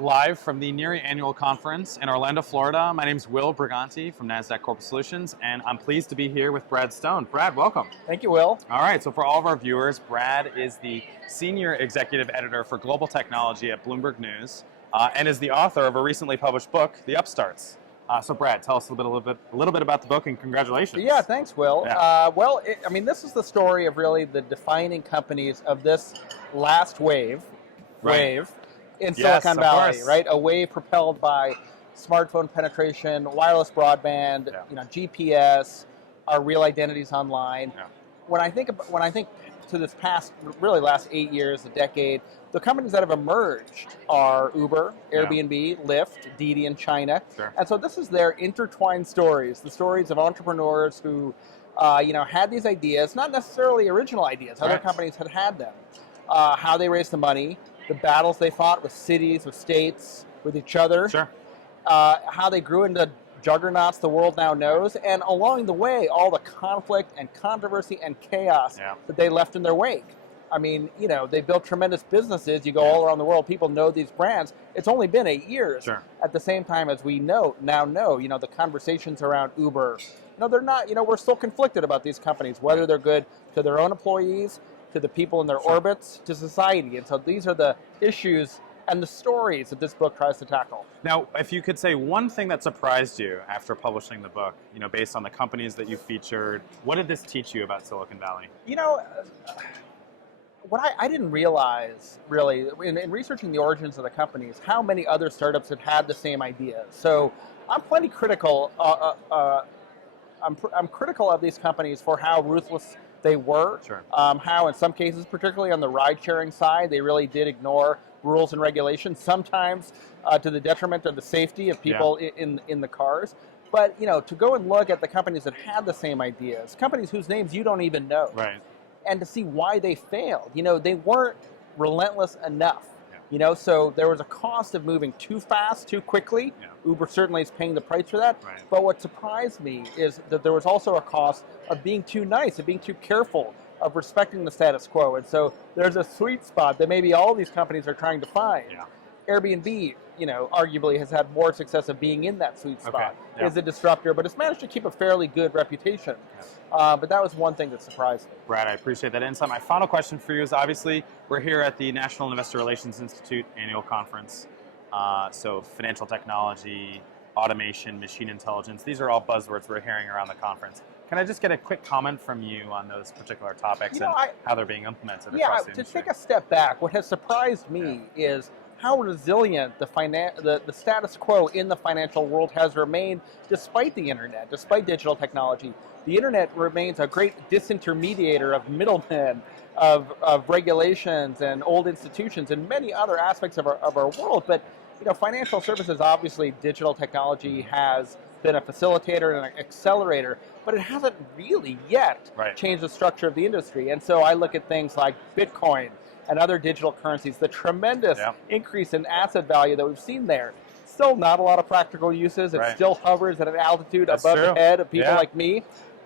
live from the NIRI annual conference in Orlando, Florida. My name is Will Briganti from Nasdaq Corporate Solutions, and I'm pleased to be here with Brad Stone. Brad, welcome. Thank you, Will. All right, so for all of our viewers, Brad is the Senior Executive Editor for Global Technology at Bloomberg News and is the author of a recently published book, The Upstarts. So Brad, tell us a little bit about the book, and congratulations. Yeah, thanks, Will. Yeah. This is the story of really the defining companies of this last wave in Silicon Valley, right? A wave propelled by smartphone penetration, wireless broadband, GPS, our real identities online. Yeah. When I think to this past, really last 8 years, a decade, the companies that have emerged are Uber, Airbnb, Lyft, Didi in China. Sure. And so this is their intertwined stories, the stories of entrepreneurs who had these ideas, not necessarily original ideas. Other companies had them. How they raised the money, the battles they fought with cities, with states, with each other. Sure. How they grew into juggernauts the world now knows, and along the way, all the conflict and controversy and chaos that they left in their wake. I mean, they built tremendous businesses. You go all around the world, people know these brands. It's only been 8 years. Sure. At the same time as we now know, the conversations around Uber, they're not, we're still conflicted about these companies, whether they're good to their own employees, to the people in their orbits, to society. And so these are the issues and the stories that this book tries to tackle. Now, if you could say one thing that surprised you after publishing the book, based on the companies that you featured, what did this teach you about Silicon Valley? What I didn't realize, really, in researching the origins of the companies, how many other startups had the same idea. So I'm plenty critical. I'm critical of these companies for how ruthless they were. Sure. How, in some cases, particularly on the ride-sharing side, they really did ignore rules and regulations, sometimes to the detriment of the safety of people in the cars. But, to go and look at the companies that had the same ideas, companies whose names you don't even know, and to see why they failed. They weren't relentless enough. So there was a cost of moving too fast, too quickly. Uber certainly is paying the price for that. But what surprised me is that there was also a cost of being too nice, of being too careful, of respecting the status quo. And so there's a sweet spot that maybe all these companies are trying to find. Airbnb, arguably has had more success of being in that sweet spot. Is a disruptor, but it's managed to keep a fairly good reputation. But that was one thing that surprised me. Brad, I appreciate that insight. My final question for you is, obviously, we're here at the National Investor Relations Institute annual conference. So financial technology, automation, machine intelligence, these are all buzzwords we're hearing around the conference. Can I just get a quick comment from you on those particular topics and how they're being implemented across the industry? To take a step back, what has surprised me is how resilient the status quo in the financial world has remained despite the internet, despite digital technology. The internet remains a great disintermediator of middlemen, of regulations and old institutions and many other aspects of our world. But financial services, obviously, digital technology has been a facilitator and an accelerator, but it hasn't really yet changed the structure of the industry. And so I look at things like Bitcoin and other digital currencies, the tremendous increase in asset value that we've seen there. Still not a lot of practical uses. It still hovers at an altitude above the head of people like me.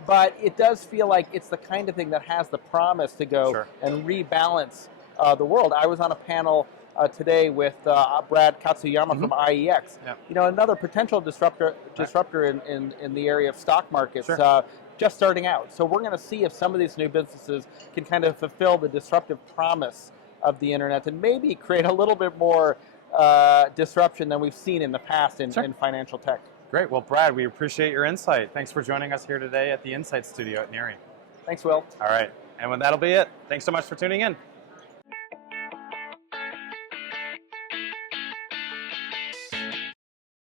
But it does feel like it's the kind of thing that has the promise to go and rebalance the world. I was on a panel today with Brad Katsuyama from IEX. Another potential disruptor in the area of stock markets, just starting out. So we're going to see if some of these new businesses can kind of fulfill the disruptive promise of the internet and maybe create a little bit more disruption than we've seen in the past in financial tech. Great. Well, Brad, we appreciate your insight. Thanks for joining us here today at the Insight Studio at NIRI. Thanks, Will. All right. And that'll be it. Thanks so much for tuning in.